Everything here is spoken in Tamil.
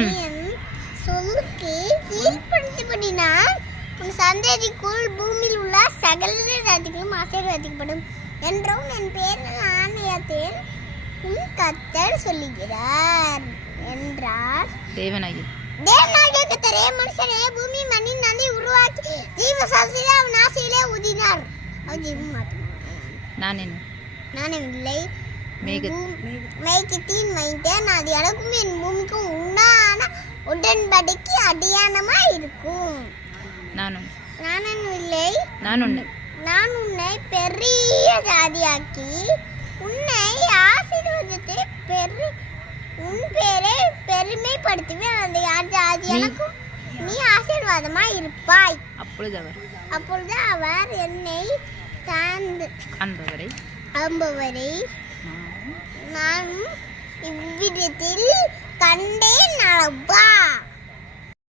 என் சொல்லுக்கு கீழ்ப்படுத்தப்படினால் உன் சந்ததிக்குள் பூமியில் உள்ள சகல ஜாதிகளும் ஆசீர்வதிக்கப்படும் என்றும் என் பேரில் ஆணையத்தில் உன் கர்த்தர் சொல்லுகிறார் என்றார். தேவனாகிய கர்த்தரே மனுஷனே பூமி மண்ணி நதி உருவாக்கி ஜீவ சாசிலே அவன் ஆசையிலே ஊதினார். அவன் ஜீவம் நான் இல்லை மேகத்தின் வைத்தேன் அது எனக்கும் என் பூமிக்கும் உண்டான உடன்படிக்கை அடையாளமாய் இருக்கும். நான் உன்னை பெரிய ஜாதியாக்கி உன்னை ஆசீர்வதித்து உன் பேரை பெருமைப்படுத்துவேன். அந்த ஜாதி எனக்கும் நீ ஆசீர்வாதமாய் இருப்பாய். அப்பொழுது அவர் என்னை காண்பவரை நான் இவ்விடத்தில் கண்டேன்.